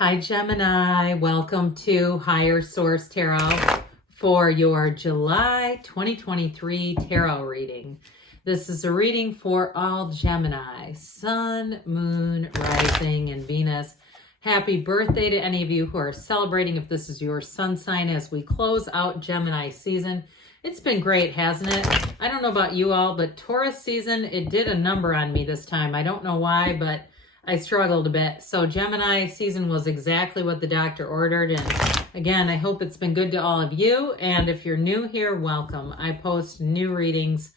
Hi, Gemini. Welcome to Higher Source Tarot for your July 2023 tarot reading. This is a reading for all Gemini, Sun, Moon, Rising, and Venus. Happy birthday to any of you who are celebrating if this is your sun sign as we close out Gemini season. It's been great, hasn't it? I don't know about you all, but Taurus season, it did a number on me this time. I don't know why, but I struggled a bit. So Gemini season was exactly what the doctor ordered. And again, I hope it's been good to all of you. And if you're new here, welcome. I post new readings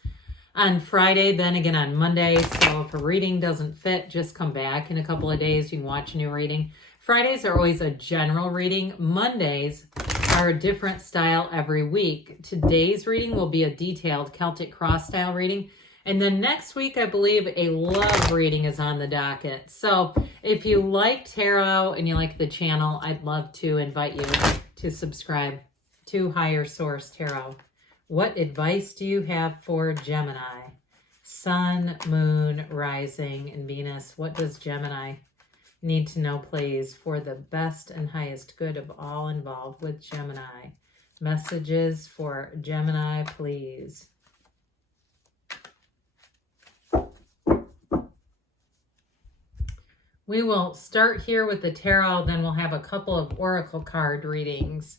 on Friday, then again on Monday. So if a reading doesn't fit, just come back in a couple of days. You can watch a new reading. Fridays are always a general reading. Mondays are a different style every week. Today's reading will be a detailed Celtic cross style reading. And then next week, I believe a love reading is on the docket. So if you like tarot and you like the channel, I'd love to invite you to subscribe to Higher Source Tarot. What advice do you have for Gemini? Sun, Moon, Rising, and Venus. What does Gemini need to know, please, for the best and highest good of all involved with Gemini? Messages for Gemini, please. We will start here with the tarot, then we'll have a couple of oracle card readings.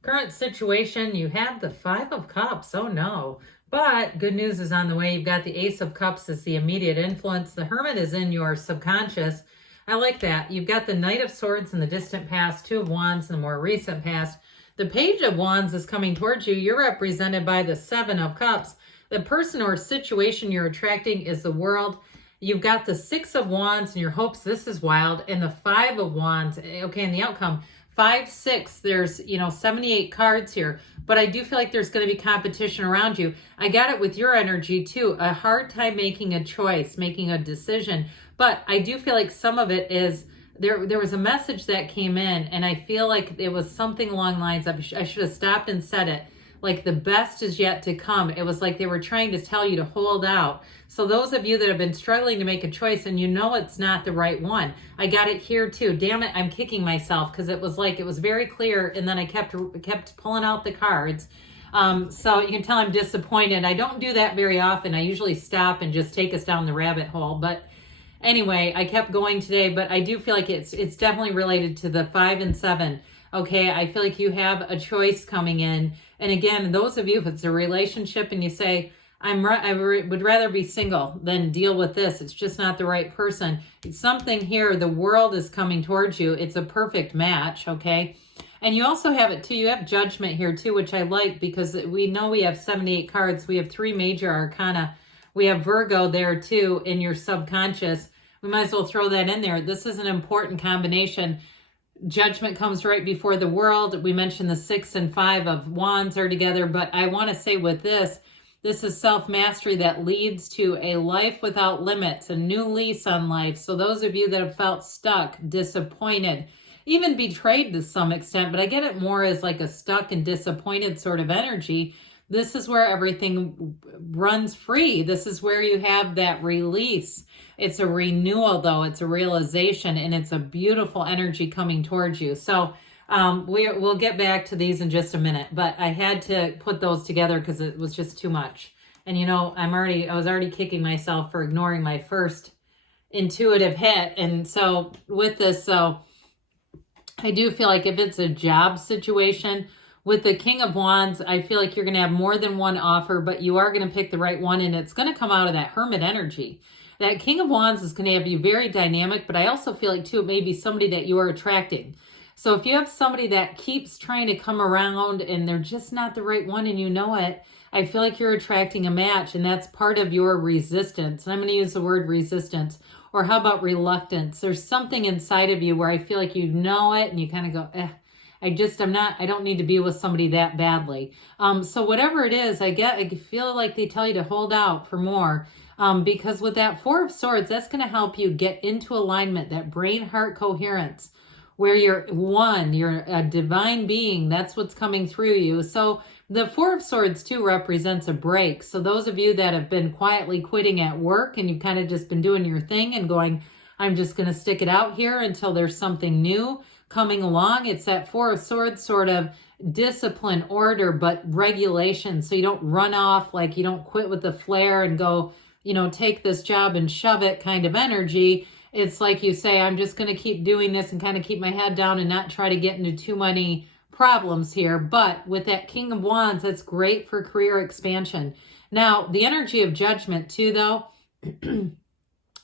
Current situation, you have the Five of Cups. Oh no. But good news is on the way. You've got the Ace of Cups as the immediate influence. The Hermit is in your subconscious. I like that. You've got the Knight of Swords in the distant past, Two of Wands in the more recent past. The Page of Wands is coming towards you. You're represented by the Seven of Cups. The person or situation you're attracting is the world. You've got the Six of Wands in your hopes. This is wild. And the Five of Wands. Okay, and the outcome, 5, 6. There's, 78 cards here. But I do feel like there's going to be competition around you. I got it with your energy too. A hard time making a choice, making a decision. But I do feel like some of it is, there was a message that came in. And I feel like it was something along the lines of, I should have stopped and said it. Like the best is yet to come. It was like they were trying to tell you to hold out. So those of you that have been struggling to make a choice and you know it's not the right one, I got it here too. Damn it, I'm kicking myself because it was like, it was very clear and then I kept pulling out the cards. So you can tell I'm disappointed. I don't do that very often. I usually stop and just take us down the rabbit hole. But anyway, I kept going today, but I do feel like it's definitely related to the 5 and 7. Okay, I feel like you have a choice coming in. And again, those of you, if it's a relationship and you say, I would rather be single than deal with this. It's just not the right person. It's something here. The world is coming towards you. It's a perfect match, okay? And you also have it too. You have Judgment here too, which I like because we know we have 78 cards. We have 3 major arcana. We have Virgo there too in your subconscious. We might as well throw that in there. This is an important combination. Judgment comes right before the world. We mentioned the 6 and 5 of Wands are together, but I want to say with this is self-mastery that leads to a life without limits, a new lease on life. So those of you that have felt stuck, disappointed, even betrayed to some extent, but I get it more as like a stuck and disappointed sort of energy. This is where everything runs free. This is where you have that release. It's a renewal, though. It's a realization, and it's a beautiful energy coming towards you. So we'll get back to these in just a minute, but I had to put those together because it was just too much. And I was already kicking myself for ignoring my first intuitive hit. And so with this, I do feel like if it's a job situation, with the King of Wands, I feel like you're going to have more than one offer, but you are going to pick the right one, and it's going to come out of that Hermit energy. That King of Wands is going to have you very dynamic, but I also feel like, too, it may be somebody that you are attracting. So if you have somebody that keeps trying to come around and they're just not the right one and you know it, I feel like you're attracting a match, and that's part of your resistance. And I'm going to use the word resistance. Or how about reluctance? There's something inside of you where I feel like you know it and you kind of go, I don't need to be with somebody that badly. So whatever it is, I feel like they tell you to hold out for more. Because with that 4 of Swords, that's going to help you get into alignment, that brain-heart coherence, where you're one, you're a divine being. That's what's coming through you. So the 4 of Swords too represents a break. So those of you that have been quietly quitting at work and you've kind of just been doing your thing and going, I'm just going to stick it out here until there's something new coming along. It's that Four of Swords sort of discipline, order, but regulation. So you don't run off, like you don't quit with the flare and go, take this job and shove it kind of energy. It's like you say, I'm just going to keep doing this and kind of keep my head down and not try to get into too many problems here. But with that King of Wands, that's great for career expansion. Now, the energy of Judgment too, though,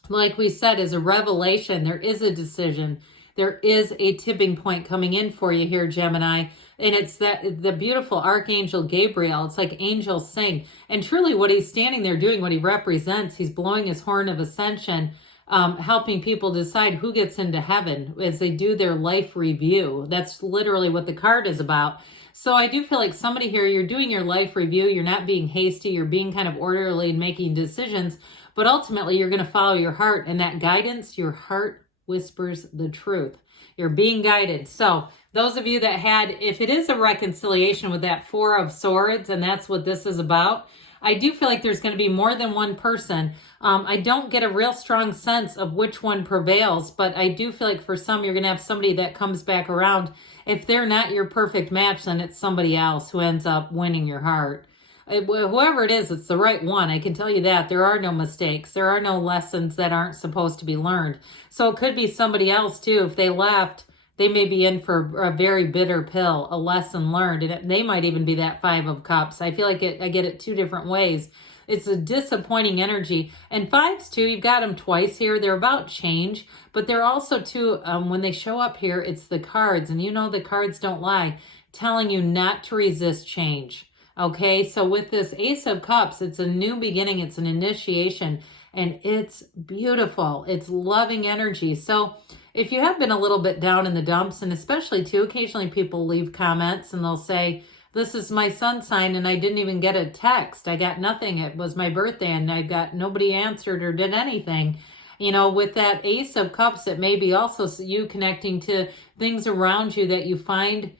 like we said, is a revelation. There is a decision. There is a tipping point coming in for you here, Gemini. And it's the beautiful Archangel Gabriel. It's like angels sing. And truly what he's standing there doing, what he represents, he's blowing his horn of ascension, helping people decide who gets into heaven as they do their life review. That's literally what the card is about. So I do feel like somebody here, you're doing your life review. You're not being hasty. You're being kind of orderly and making decisions. But ultimately, you're going to follow your heart. And that guidance, your heart whispers the truth. You're being guided. So those of you that had, if it is a reconciliation with that Four of Swords, and that's what this is about, I do feel like there's going to be more than one person. I don't get a real strong sense of which one prevails, but I do feel like for some, you're going to have somebody that comes back around. If they're not your perfect match, then it's somebody else who ends up winning your heart. Whoever it is, it's the right one. I can tell you that. There are no mistakes. There are no lessons that aren't supposed to be learned. So it could be somebody else too. If they left, they may be in for a very bitter pill, a lesson learned. And they might even be that Five of Cups. I feel like I get it two different ways. It's a disappointing energy. And fives too, you've got them twice here. They're about change, but they're also too, when they show up here, it's the cards. And the cards don't lie, telling you not to resist change. Okay, so with this Ace of Cups, it's a new beginning. It's an initiation, and it's beautiful. It's loving energy. So if you have been a little bit down in the dumps, and especially too, occasionally people leave comments and they'll say, this is my sun sign and I didn't even get a text. I got nothing. It was my birthday and I got nobody answered or did anything. With that Ace of Cups, it may be also you connecting to things around you that you find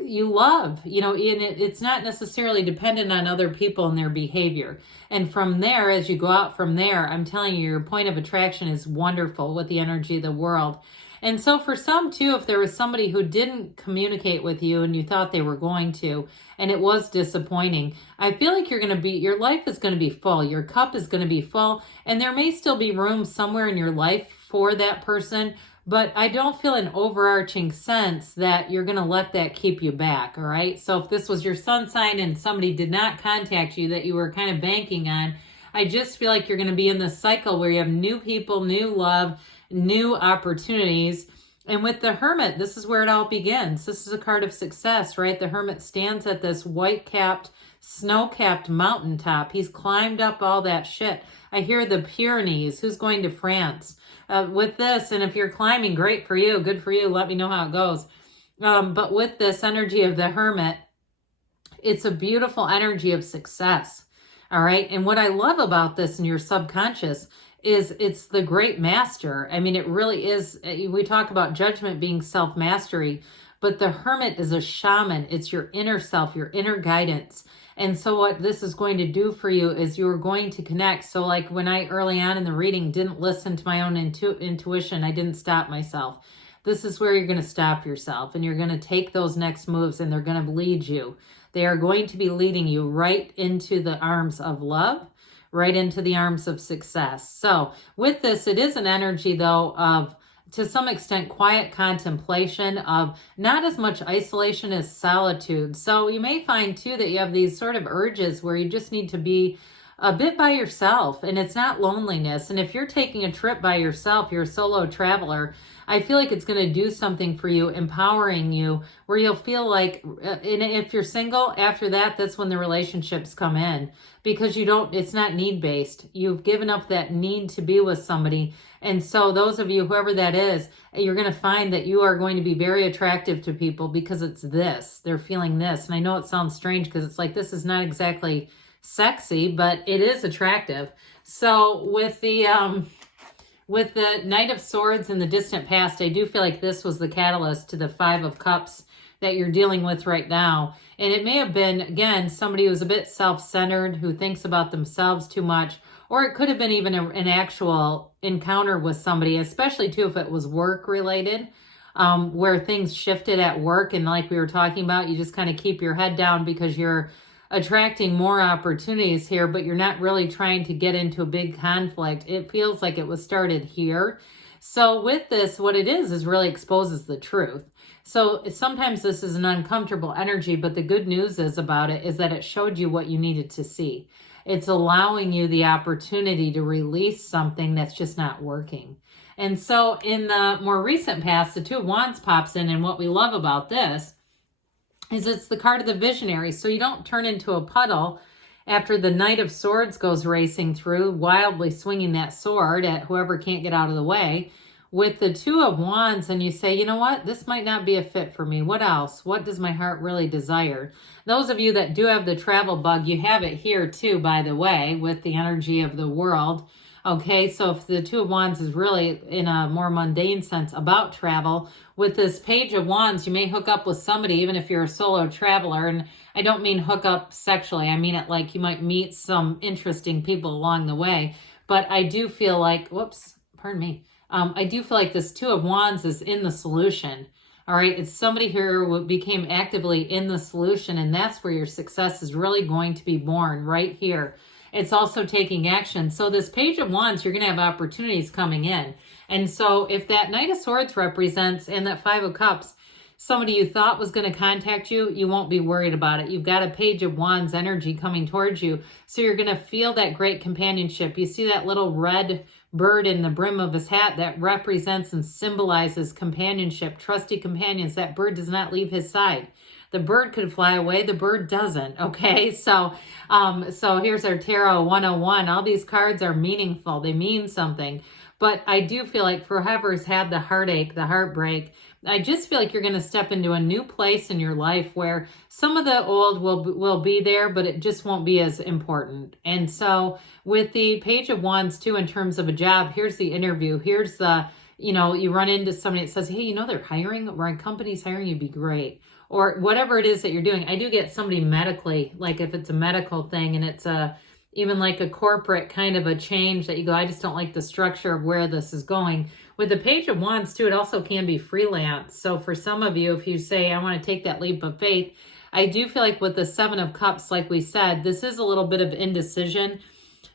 you love, and it's not necessarily dependent on other people and their behavior. And from there, as you go out from there, I'm telling you, your point of attraction is wonderful with the energy of the world. And so for some too, if there was somebody who didn't communicate with you and you thought they were going to, and it was disappointing, I feel like your life is going to be full. Your cup is going to be full, and there may still be room somewhere in your life for that person. But I don't feel an overarching sense that you're going to let that keep you back, all right? So if this was your sun sign and somebody did not contact you that you were kind of banking on, I just feel like you're going to be in this cycle where you have new people, new love, new opportunities. And with the Hermit, this is where it all begins. This is a card of success, right? The Hermit stands at this white-capped, snow-capped mountaintop. He's climbed up all that shit. I hear the Pyrenees. Who's going to France? With this, and if you're climbing, great for you, good for you, let me know how it goes. But with this energy of the Hermit, it's a beautiful energy of success, all right? And what I love about this in your subconscious is it's the great master. I mean, it really is. We talk about Judgment being self-mastery, but the Hermit is a shaman. It's your inner self, your inner guidance. And so what this is going to do for you is you're going to connect. So like when I early on in the reading didn't listen to my own intuition, I didn't stop myself. This is where you're going to stop yourself and you're going to take those next moves and they're going to lead you. They are going to be leading you right into the arms of love, right into the arms of success. So with this, it is an energy though of, to some extent, quiet contemplation, of not as much isolation as solitude. So you may find too that you have these sort of urges where you just need to be a bit by yourself, and it's not loneliness. And if you're taking a trip by yourself, you're a solo traveler, I feel like it's going to do something for you, empowering you, where you'll feel like, and if you're single, after that, that's when the relationships come in, because it's not need-based. You've given up that need to be with somebody. And so those of you, whoever that is, you're going to find that you are going to be very attractive to people because it's this. They're feeling this. And I know it sounds strange because it's like, this is not exactly sexy, but it is attractive. So with the Knight of Swords in the distant past, I do feel like this was the catalyst to the Five of Cups that you're dealing with right now. And it may have been, again, somebody who's a bit self-centered, who thinks about themselves too much, or it could have been even an actual encounter with somebody, especially too if it was work related, where things shifted at work. And like we were talking about, you just kind of keep your head down because you're attracting more opportunities here, but you're not really trying to get into a big conflict. It feels like it was started here. So with this, what it is really exposes the truth. So sometimes this is an uncomfortable energy, but the good news is about it is that it showed you what you needed to see. It's allowing you the opportunity to release something that's just not working. And so in the more recent past, the Two of Wands pops in, and what we love about this is it's the card of the visionary. So you don't turn into a puddle after the Knight of Swords goes racing through, wildly swinging that sword at whoever can't get out of the way. With the Two of Wands, and you say, you know what, this might not be a fit for me. What else? What does my heart really desire? Those of you that do have the travel bug, you have it here too, by the way, with the energy of the world. Okay, so if the Two of Wands is really in a more mundane sense about travel, with this Page of Wands, you may hook up with somebody, even if you're a solo traveler. And I don't mean hook up sexually. I mean it like you might meet some interesting people along the way. But I do feel like, whoops, pardon me. I do feel like this Two of Wands is in the solution. All right, it's somebody here who became actively in the solution, and that's where your success is really going to be born, right here. It's also taking action. So this Page of Wands, you're going to have opportunities coming in. And so if that Knight of Swords represents, and that Five of Cups, somebody you thought was going to contact you, you won't be worried about it. You've got a Page of Wands energy coming towards you. So you're going to feel that great companionship. You see that little red bird in the brim of his hat that represents and symbolizes companionship, trusty companions. That bird does not leave his side. The bird could fly away. The bird doesn't. Okay. So here's our Tarot 101. All these cards are meaningful. They mean something. But I do feel like for whoever's had the heartache, the heartbreak, I just feel like you're going to step into a new place in your life where some of the old will be there, but it just won't be as important. And so with the Page of Wands too, in terms of a job, here's the interview. Here's the, you run into somebody that says, hey, they're hiring, or a company's hiring, you'd be great. Or whatever it is that you're doing. I do get somebody medically, like if it's a medical thing and it's even like a corporate kind of a change that you go, I just don't like the structure of where this is going. With the Page of Wands too, it also can be freelance. So for some of you, if you say, I want to take that leap of faith, I do feel like with the Seven of Cups, like we said, this is a little bit of indecision.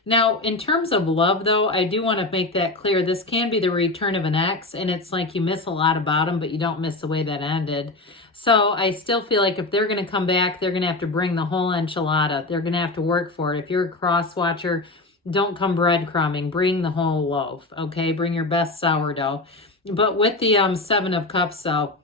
Now, in terms of love, though, I do want to make that clear. This can be the return of an ex, and it's like you miss a lot about them, but you don't miss the way that ended. So I still feel like if they're going to come back, they're going to have to bring the whole enchilada. They're going to have to work for it. If you're a cross watcher, don't come breadcrumbing. Bring the whole loaf, okay? Bring your best sourdough. But with the Seven of Cups, though,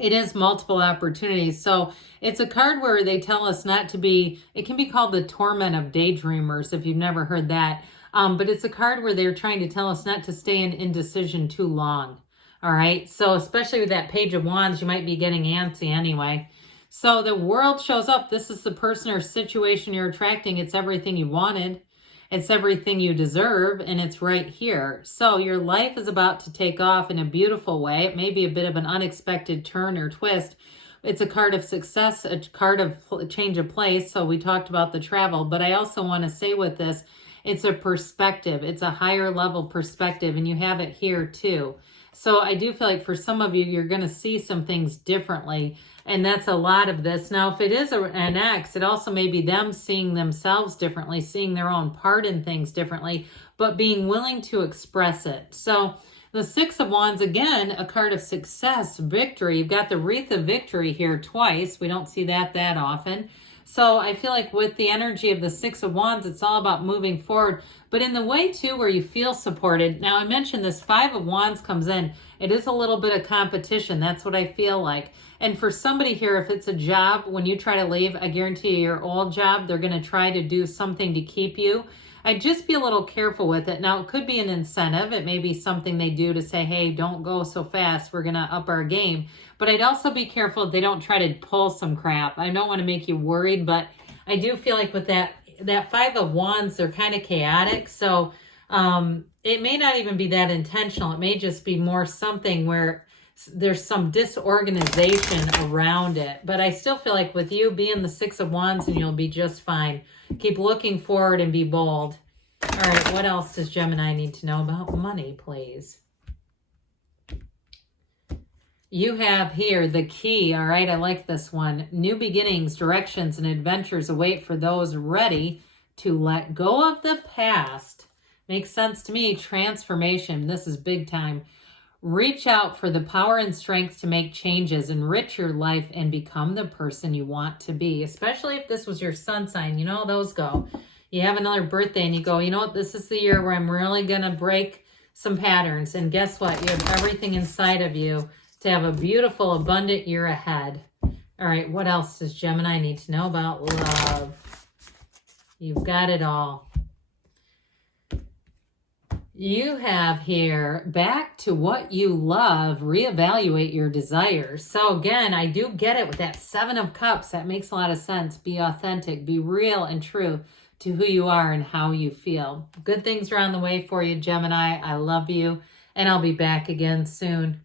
it is multiple opportunities. So it's a card where they tell us not to be, it can be called the torment of daydreamers if you've never heard that. But it's a card where they're trying to tell us not to stay in indecision too long. All right. So especially with that Page of Wands, you might be getting antsy anyway. So the World shows up. This is the person or situation you're attracting. It's everything you wanted. It's everything you deserve, and it's right here. So your life is about to take off in a beautiful way. It may be a bit of an unexpected turn or twist. It's a card of success, a card of change of place. So we talked about the travel, but I also want to say with this, it's a perspective. It's a higher level perspective, and you have it here too. So I do feel like for some of you, you're going to see some things differently. And that's a lot of this. Now, if it is an ex, it also may be them seeing themselves differently, seeing their own part in things differently, but being willing to express it. So the Six of Wands, again, a card of success, victory. You've got the Wreath of Victory here twice. We don't see that often. So I feel like with the energy of the Six of Wands, it's all about moving forward, but in the way too where you feel supported. Now I mentioned this Five of Wands comes in. It is a little bit of competition. That's what I feel like. And for somebody here, if it's a job, when you try to leave, I guarantee you your old job, they're going to try to do something to keep you. I'd just be a little careful with it. Now, it could be an incentive. It may be something they do to say, hey, don't go so fast. We're going to up our game. But I'd also be careful if they don't try to pull some crap. I don't want to make you worried, but I do feel like with that Five of Wands, they're kind of chaotic. So it may not even be that intentional. It may just be more something where there's some disorganization around it. But I still feel like with you being the Six of Wands, and you'll be just fine. Keep looking forward and be bold. All right, what else does Gemini need to know about money, please? You have here the key. All right, I like this one. New beginnings, directions, and adventures await for those ready to let go of the past. Makes sense to me. Transformation. This is big time. Reach out for the power and strength to make changes, enrich your life, and become the person you want to be. Especially if this was your sun sign. You know how those go. You have another birthday and you go, you know what? This is the year where I'm really going to break some patterns. And guess what? You have everything inside of you to have a beautiful, abundant year ahead. All right, what else does Gemini need to know about love? You've got it all. You have here, back to what you love, reevaluate your desires. So again, I do get it with that 7 of Cups. That makes a lot of sense. Be authentic, be real and true to who you are and how you feel. Good things are on the way for you, Gemini. I love you, and I'll be back again soon.